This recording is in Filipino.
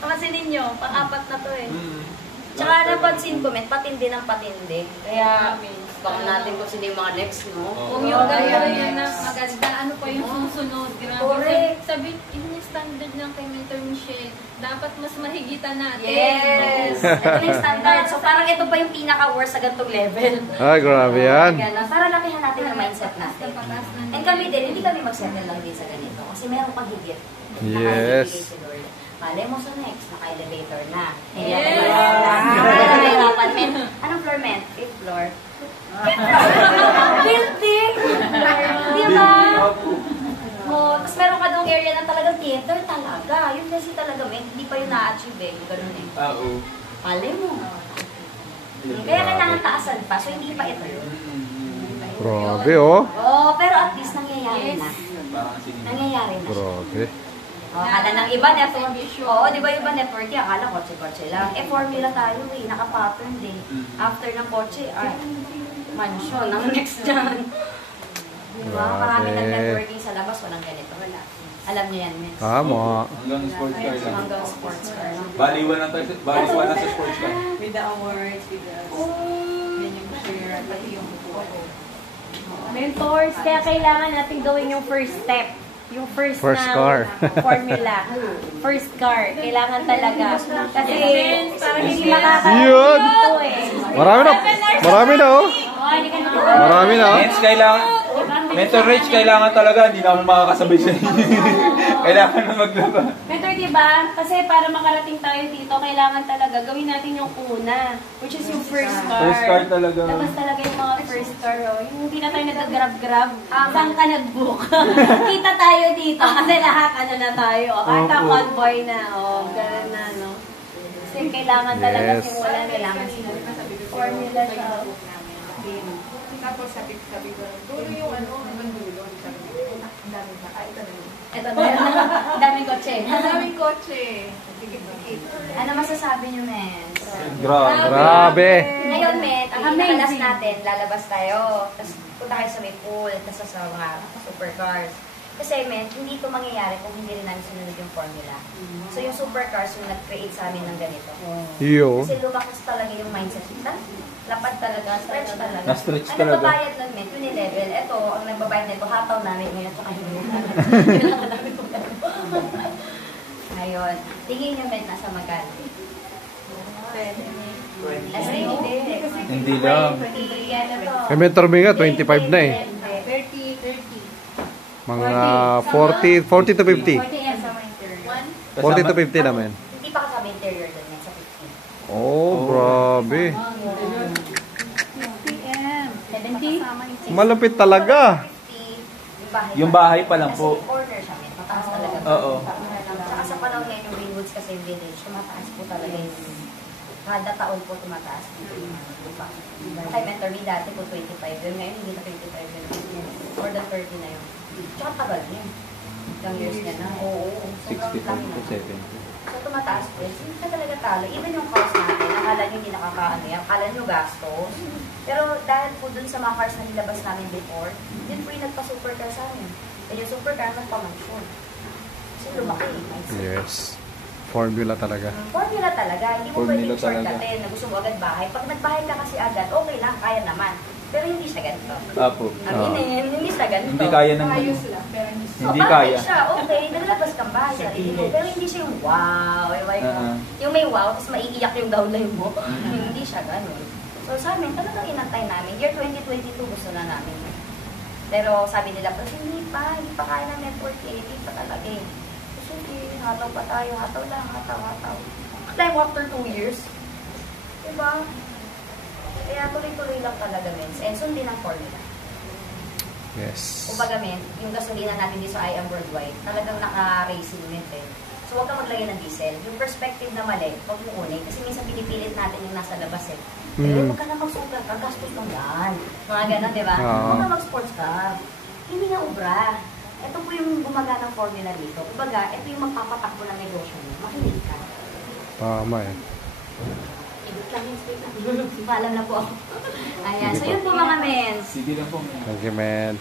Kasi ninyo, pang-apat na to eh. Tsaka napansin ko, may patindi ng patindi. Kaya, baka natin kung sino yung mga next, no? Kung yung ganda yan na maganda, ano pa yung susunod? Grabe. Correct. Sabi, yung standard ng kay Mentor Michelle, dapat mas mahigitan natin. Yes! Ito yung standard. So, parang ito pa yung pinaka-worst sa ganitong level. Ay, grabe yan. Para lakihan natin yung mindset natin. And kami din, hindi kami mag-settle lang din sa ganito. Kasi meron pang higit. Yes. Malay mo sa next, naka-elevator na. Yes! Anong floor, men? 5th floor. Building! Di ba? Oh, tapos meron ka doong area na talagang theater talaga. Yun kasi talaga, men, hindi pa yun na-achieve eh. Ganun eh. Oo. Malay mo. Kaya kailangan taasan pa, so hindi pa ito yun. Grabe, oh. Oh, pero at least nangyayari na. Nangyayari na siya. Grabe. Oh, akala ng iba network. Oo, di ba iba network yan? Akala kotse-kotse lang. Eh, formula tayo eh. Naka-pattern din. After ng kotse, ay, mansion. Ang next dyan. Diba? Marami nag-networking sa labas. Walang ganito. Wala. Alam niyo yan, men. Tama. Hanggang sports car lang. Hanggang sports car lang. Baliwan na sa sports car. With the awards, with the... Then yung share, pati yung Mentors, kaya kailangan natin gawin yung first step. Yung first na car. formula. First car. Kailangan talaga. Kasi parang hindi Yun! makakarating dito eh. Marami na. Marami na, oh. Marami na, oh. Hence, kailangan, Mentor Rich, kailangan talaga, hindi namin makakasabay siya. Kailangan na maglaba. Mentor, diba? Kasi para makarating tayo dito, kailangan talaga gawin natin yung una. Which is yung first car. First car talaga. Labas talaga yung mga first car, oh. Yung hindi na tayo nag-grab-grab. Saan ka nag-book? Kita tayo dito. Kasi lahat, ano na tayo. Kahit ang convoy na, oh. Ganun na, no? Kasi kailangan talaga simulan. Kailangan simulan. Formula siya. Tapos sabi ko, dulo yung ano, hanggang dulo. Sabi ko, ang dami ba? Ito na yun. Ito na yun. Daming kotse. Ang daming kotse. Dikit-dikit. Ano masasabi niyo, men? Grabe. Ngayon, men, ang pinakalas natin, lalabas tayo. Tapos punta kayo sa may pool, tapos sa mga supercars. Kasi, men, hindi ito mangyayari kung hindi rin namin sinunod yung formula. So, yung supercars yung nag-create sa amin ng ganito. Yo. Kasi lumakas talaga yung mindset. Lapad talaga, stretch talaga. Na-stretch Ang talaga. nagbabayad nun, men, 20 level. Ito, ang nagbabayad nito, hataw namin ngayon sa kahilingan. Ngayon, tingin nyo, men, nasa magkano? Hindi lang. Kay Mentor May nga, 25 na eh. 30. Mga 40 to 50. 40 to 50 naman. Hindi pa kasama interior doon, men, sa 15. Oh, grabe. 70? Malapit talaga. 50, Yung bahay pa lang po. kasi corner siya, men. Mataas talaga. Oo. Tsaka sa panahon ngayon, yung Greenwoods kasi yung village, tumataas po talaga yung kada taon po tumataas dito yung lupa. Kay Mentor Me dati po 25 yun, ngayon hindi na 25 yun. More than 30 na yun. Tsaka tagal niya. Ilang years niya na. Oo. 65 to 70. So tumataas po yun. Hindi ka talaga talo. Even yung cars natin, akala nyo hindi nakakaano yan. Akala nyo gastos. Pero dahil po dun sa mga cars na nilabas namin before, din po yung nagpa-supercar sa amin. And yung supercar nagpa-mansion. Kasi lumaki. Yes. Formula talaga. Formula talaga. Hindi mo Formula pwedeng shortcutin na gusto mo agad bahay. Pag nagbahay ka kasi agad, okay lang, kaya naman. Pero hindi siya ganito. Apo. Aminin, hindi siya ganito. Hindi kaya ng... Ayos lang, pero hindi Hindi bakit kaya. siya, okay, naglabas kang bahay, sarili mo. Pero hindi siya yung wow. Yung may wow, tapos maiiyak yung downline mo. Hindi siya ganun. So sa amin, talagang inantay namin. Year 2022 gusto na namin. Pero sabi nila, pero hindi pa kaya ng network eh. Hindi pa talaga eh. Sige, hataw pa tayo. Hataw lang, hataw. Like after 2 years. Diba? Kaya tuloy-tuloy lang talaga, men. And sundin ang formula. Yes. Kumbaga, men, yung gasolina natin dito sa I Am Worldwide, talagang naka-racing men eh. So, huwag ka maglagay ng diesel. Yung perspective na mali, huwag mo kunin. Kasi minsan pinipilit natin yung nasa labas eh. Pero huwag ka na mag-super car, gastos lang yan. Mga ganun, di ba? Huwag ka mag-sports car. Hindi nga ubra. Ito po yung gumaganang formula dito. Kumbaga, ito yung magpapatakbo ng negosyo mo. Makinig ka. Tama eh. Ibig lang yung speak lang. Paalam na po ako. Ayan. So, yun po mga men. Sige lang po. Thank you, man.